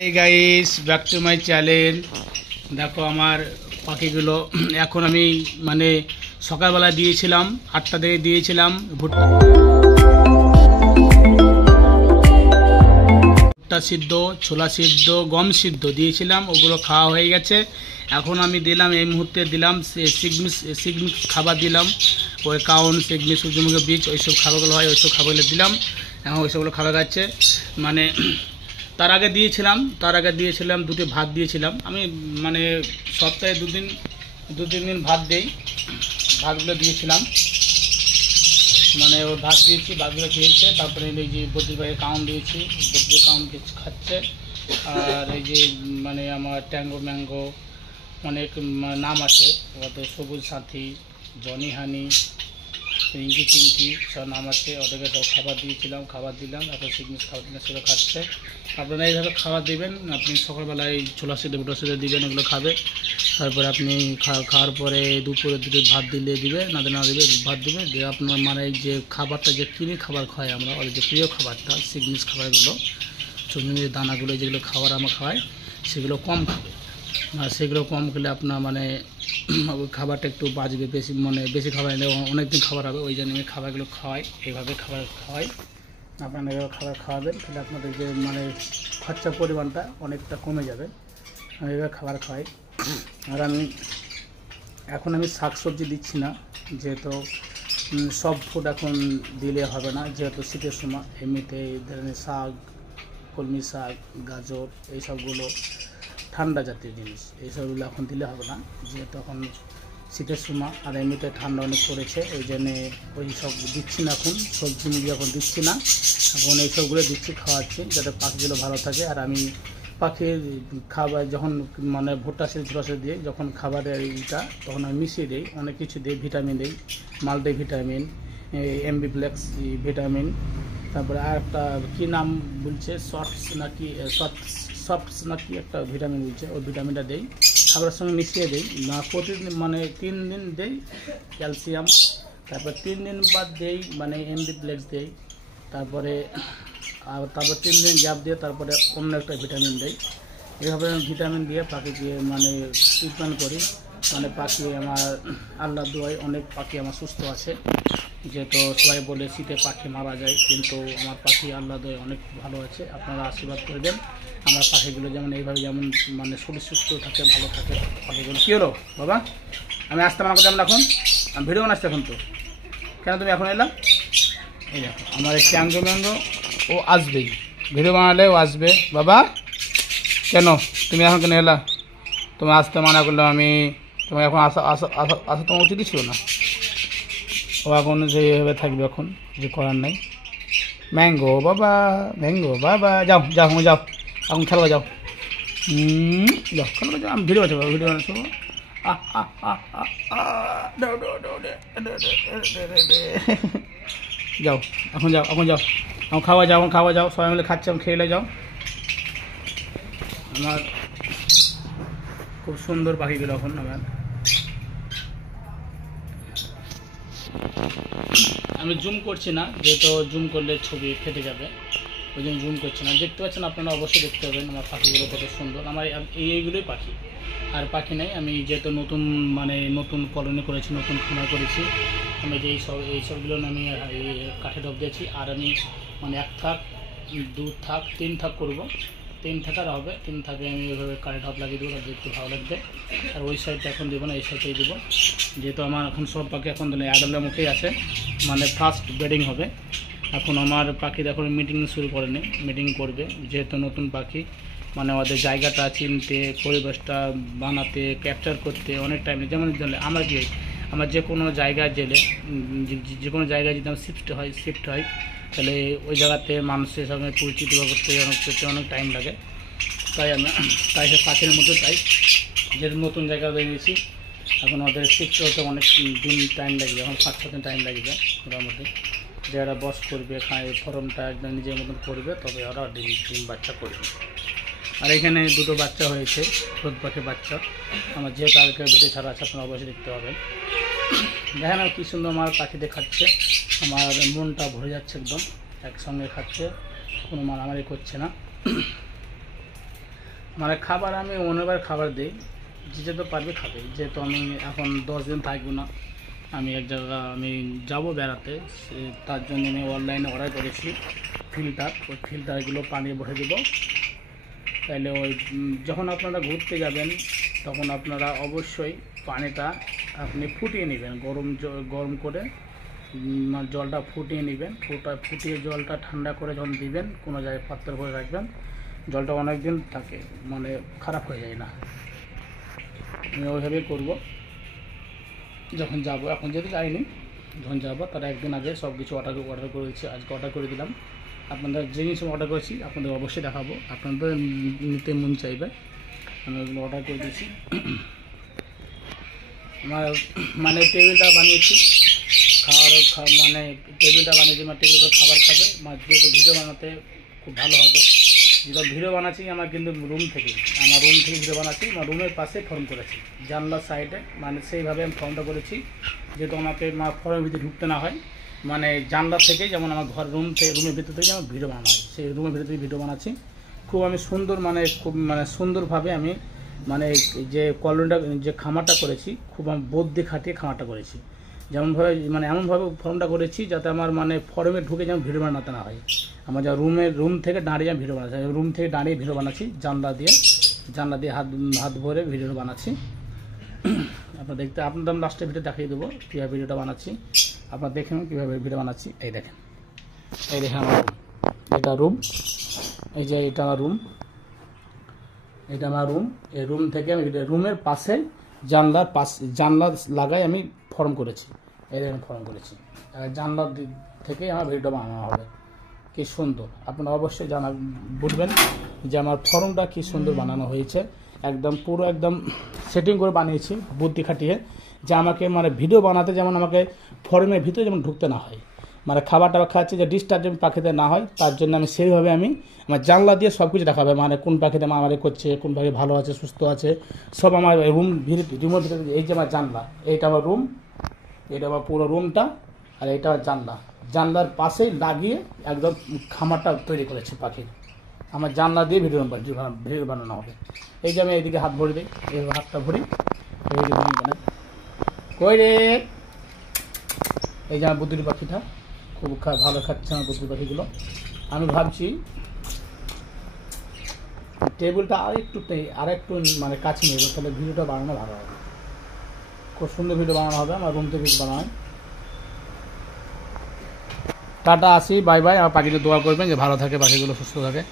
এই guys back to my channel. দেখো আমার পাখিগুলো এখন আমি মানে সকালবেলা দিয়েছিলাম 8টা থেকে দিয়েছিলাম ভুট্টা সিদ্ধ, ছোলা সিদ্ধ, গম সিদ্ধ দিয়েছিলাম, ওগুলো খাওয়া হয়ে গেছে। এখন আমি দিলাম এই মুহূর্তে দিলাম সিগমিক্স খাবার দিলাম, ওই কাউন সিগমিক্স সূর্যমুখী বীজ ওইসব খাবারগুলো হয়, ওইসব খাবারগুলো দিলাম। এখন ওইসবগুলো খাবার খাচ্ছে মানে তার আগে দিয়েছিলাম দুটো ভাত দিয়েছিলাম আমি, মানে সপ্তাহে দু তিন দিন ভাত দেই, ভাতগুলো দিয়েছিলাম মানে ওই ভাত দিয়েছি, ভাতগুলো খেয়েছে। তারপরে এই যে বদ্রির ভাইয়ের কাউন দিয়েছি, বদ্রির কাউন খাচ্ছে। আর এই যে মানে আমার ট্যাঙ্গো ম্যাঙ্গো অনেক নাম আছে, ওদের সবুজ সাথী, জনি হানি, রিঙ্কি টিঙ্কি সব নাম আছে, ওদেরকে সব খাবার দিয়েছিলাম, খাবার দিলাম। এখন সিগমিক্স খাবার দিলাম, সেগুলো খাচ্ছে। আপনারা এইভাবে খাবার দেবেন, আপনি সকালবেলায় ছোলা সেদ্ধ ভুট্টা সেদ্ধ দিবেন, এগুলো খাবে। তারপরে আপনি খাওয়ার পরে দুপুরে দুটো ভাত দিবে, না দিবে ভাত দিবে দিয়ে আপনার মানে যে খাবারটা যে কিনে খাবার খাই আমরা, ওদের যে প্রিয় খাবারটা সিগমিক্স খাবারগুলো, চুনচুনির দানাগুলো যেগুলো খাবার আমরা খাওয়াই সেগুলো কম খাবে। আর সেগুলো কম খেলে আপনার মানে খাবারটা একটু বাঁচবে, বেশি মানে বেশি খাবার নিলে অনেক দিন খাবার হবে, ওই জন্য আমি খাবারগুলো খাওয়াই, এইভাবে খাবার খাওয়াই। আপনারা এভাবে খাবার খাওয়াবেন, তাহলে আপনাদের যে মানে খরচার পরিমাণটা অনেকটা কমে যাবে। আমি এভাবে খাবার খাওয়াই। আর এখন আমি শাকসবজি দিচ্ছি না, যেহেতু সব ফুড এখন দিলে হবে না, যেহেতু শীতের সময়। এমনিতে এই ধরনের শাক, কলমি শাক, গাজর এইসবগুলো ঠান্ডা জাতীয় জিনিস, এইসবগুলো এখন দিলে হবে না, যেহেতু এখন শীতের সময়। আর এমনিতে ঠান্ডা অনেক পড়েছে, ওই জন্যে ওই সব দিচ্ছি না, এখন সবজি মুরগি এখন দিচ্ছি না, এখন এইসবগুলো দিচ্ছি, খাওয়াচ্ছি, যাতে পাখিগুলো ভালো থাকে। আর আমি পাখির খাবার যখন মানে ভুট্টা সেদ্ধ ছোলা সেদ্ধ দিয়ে যখন খাবারের এইটা, তখন আমি মিশিয়ে দিই, অনেক কিছু দিই, ভিটামিন দিই, মাল্টি ভিটামিন, এমবিপ্লেক্স ভিটামিন, তারপরে আর একটা কী নাম বলছে সফটস নাকি একটা ভিটামিন বলছে, ওই ভিটামিনটা দেই, খাবারের সঙ্গে মিশিয়ে দিই না। প্রতিদিন মানে 3 দিন দেই ক্যালসিয়াম, তারপর 3 দিন বাদ দেই মানে এমবিপ্লেক্স দেই, তারপরে 3 দিন গ্যাপ দিয়ে তারপরে অন্য একটা ভিটামিন দেই। এইভাবে আমি ভিটামিন দিয়ে পাখিকে মানে ট্রিটমেন্ট করি। মানে পাখি আমার আল্লাহ দোয়ায় অনেক পাখি আমার সুস্থ আছে, যেহেতু সবাই বলে শীতে পাখি মারা যায়, কিন্তু আমার পাখি আল্লাহ দোয়ায় অনেক ভালো আছে। আপনারা আশীর্বাদ করবেন আমার পাখিগুলো যেমন এইভাবে যেমন মানে শরীর সুস্থ থাকে, ভালো থাকে পাখিগুলো। কী হলো বাবা, আমি আসতে মানা করলাম এখন, আমি ভিডিও বানাচ্ছি এখন, তো কেন তুমি এখন এলাম? এই দেখো আমার এই ট্যাঙ্গো ম্যাঙ্গো, ও আসবেই, ভিডিও বানালে ও আসবে। বাবা কেন তুমি এখন কেন এলা? তুমি আসতে মানা করলাম আমি, তোমার এখন আসা আসা আসা আসা তোমার উচিতই ছিল না। ও এখন যেভাবে থাকবে, এখন কিছু করার নাই। ম্যাঙ্গো বাবা, ম্যাঙ্গো বাবা, যাও যাও যাও, এখন খেলবা যাও, যাও খেলবা যাও, আমি ভিডিও বানাবো, ভিডিও বানাচ্ছি। যাও এখন, যাও এখন, যাও এখন খাওয়া যাও, সবাই মিলে খাচ্ছে, আমি খেলে যাও। আমার খুব সুন্দর পাখিগুলো এখন আমার, আমি জুম করছি না, যেহেতু জুম করলে ছবি ফেটে যাবে, ওই জন্য জুম করছি না। দেখতে পাচ্ছেন আপনারা, অবশ্যই দেখতে পাবেন আমার পাখিগুলো কত সুন্দর। আমার এইগুলোই পাখি, আর পাখি নেই। আমি যেহেতু নতুন কলোনি করেছি, নতুন খামার করেছি, আমি যে এইসবগুলো আমি কাঠে ঢপ দিয়েছি। আর আমি মানে 1 থাক 2 থাক 3 থাক করবো, 3 থাকার হবে, 3 থাকে আমি ওইভাবে কাঠে ঢপ লাগিয়ে দেবো, দেখতে ভালো লাগবে। আর ওই সাইডটা এখন দেবো না, এই সাইডটাই দেবো, যেহেতু আমার এখন সব পাখি এখন অ্যাডালের মুখেই আছে, মানে ফার্স্ট ব্রিডিং হবে। এখন আমার পাখির এখন মিটিং শুরু করেনি, মিটিং করবে, যেহেতু নতুন পাখি, মানে ওদের জায়গাটা চিনতে, পরিবেশটা বানাতে, ক্যাপচার করতে অনেক টাইম। যেমন আমরা যে কোনো জায়গায় গেলে, যে কোনো জায়গায় যদি আমার শিফট হয়, তাহলে ওই জায়গাতে মানুষের সঙ্গে পরিচিতি করতে অনেক টাইম লাগে। তাই সে পাখির মধ্যে চাই, যেহেতু নতুন জায়গা হয়ে গেছি, এখন ওদের শিফট হতে অনেক দিন টাইম লাগবে, এখন 5-6 দিন টাইম লাগবে ওটার মধ্যে। যারা বস করবে, ফর্মটা একদম নিজের মতন করবে, তবে ওরা ডিম বাচ্চা করবে। আর এখানে 2টো বাচ্চা হয়েছে, রোদ পাখির বাচ্চা আমার, যে কালকে ভিডিও ছাড়া আছে আপনারা অবশ্যই দেখতে পাবেন। দেখেন আর কী সুন্দর আমার পাখিতে খাচ্ছে, আমার মনটা ভরে যাচ্ছে, একদম একসঙ্গে খাচ্ছে, কোনো মারামারি করছে না। মানে খাবার আমি অন্যবার খাবার দিই, যে যেতে পারবে খাবে। যেহেতু আমি এখন 10 দিন থাকবো না, আমি এক জায়গা আমি যাব বেড়াতে, তার জন্য আমি অনলাইনে অর্ডার করেছি ফিল্টার। ওই ফিল্টারগুলো পানি ভরে দেবো। তাহলে ওই যখন আপনারা ঘুরতে যাবেন তখন আপনারা অবশ্যই পানিটা আপনি ফুটিয়ে নেবেন, গরম করে জলটা ফুটিয়ে নেবেন। ফুটিয়ে জলটা ঠান্ডা করে যখন দিবেন, কোনো জায়গায় পাত্র করে রাখবেন, জলটা অনেক দিন থাকে, মানে খারাপ হয়ে যায় না। আমি ওইভাবেই করবো যখন যাব। এখন যেহেতু যাইনি, যখন যাবো তার একদিন আগে সব কিছু অর্ডার করে দিচ্ছি। আজকে অর্ডার করে দিলাম। আপনাদের যে জিনিস অর্ডার করেছি আপনাদের অবশ্যই দেখাবো, আপনাদের নিতে মন চাইবে। আমি ওগুলো অর্ডার করে দিয়েছি। আমার মানে টেবিলটা বানিয়েছি, মানে টেবিলটা বানিয়েছি, আমার টেবিলের খাবার খাবে। যেহেতু ভিডিও বানাতে খুব ভালো হবে, যেটা ভিডিও বানাচ্ছি আমার কিন্তু রুম থেকে ভিডিও বানাচ্ছি। আমার রুমের পাশে ফর্ম করেছি, জানলার সাইডে, মানে সেইভাবে আমি ফর্মটা করেছি যেহেতু আমাকে ফর্মের ভিতরে ঢুকতে না হয়। মানে জানলা থেকে যেমন আমার রুমের ভিতর থেকে আমার ভিডিও বানানো হয়, সেই রুমের ভিতর থেকে ভিডিও বানাচ্ছি। খুব আমি সুন্দর, খুব সুন্দরভাবে আমি যে কলোনিটা, যে খামারটা করেছি, খুব আমি বুদ্ধি খাটিয়ে খামারটা করেছি। যেমনভাবে এমনভাবে ফর্মটা করেছি যাতে আমার ফর্মে ঢুকে যেমন ভিডিও বানাতে না হয়। আমার যা রুম থেকে দাঁড়িয়ে আমি ভিডিও বানাচ্ছি, রুম থেকে দাঁড়িয়ে ভিডিও বানাচ্ছি, জানলা দিয়ে হাত ভরে ভিডিও বানাচ্ছি। আপনারা আপনাদের লাস্টে ভিডিও দেখিয়ে দেবো কীভাবে ভিডিওটা বানাচ্ছি। আপনারা দেখেন কীভাবে ভিডিও বানাচ্ছি। এই দেখেন আমার রুম, এটা রুম, এই যে এটা আমার রুম, এই রুম থেকে আমি রুমের পাশে জানলা লাগাই আমি ফর্ম করেছি। এই দেখেন ফর্ম করেছি, জানলার দিক থেকে আমার ভিডিও বানানো হবে। কি সুন্দর, আপনারা অবশ্যই বুঝবেন যে আমার ফর্মটা কি সুন্দর বানানো হয়েছে। একদম পুরো একদম সেটিং করে বানিয়েছি বুদ্ধি খাটিয়ে, যে আমাকে ভিডিও বানাতে যেমন আমাকে ফর্মের ভিতরে যেমন ঢুকতে না হয়, খাবার টাবার খাচ্ছি যে ডিস্টার্ব যেমন পাখিতে না হয়, তার জন্য আমি সেইভাবে আমার জানলা দিয়ে সব কিছু দেখাবে, কোন পাখিতে মারামারি করছে, কোন পাখি ভালো আছে সুস্থ আছে, সব আমার রুমের ভিতরে। এই যে আমার জানলা, এইটা আমার রুম, এটা আমার পুরো রুমটা, আর এটা আমার জানলার পাশেই লাগিয়ে একদম খামারটা তৈরি করেছি পাখির। আমার জানলা দিয়ে ভিডিও বানানো হবে। এই যে আমি এইদিকে হাত ভরে দিই, এই হাতটা ভরি, কই রে, এই যে আমার বুদ্ধুর পাখিটা খুব ভালো খাচ্ছে আমার বুদ্ধুর পাখিগুলো। আমি ভাবছি টেবিলটা আরেকটু কাছে নেবো, তাহলে ভিডিওটা বানানো ভালো হবে, খুব সুন্দর ভিডিও বানানো হবে। আমার রুম থেকে ভিডিও বানানো। টাটা, আসি, বাই বাই। আমার পাখিদের দোয়া করবেন যে ভালো থাকে, পাখিগুলো সুস্থ থাকে।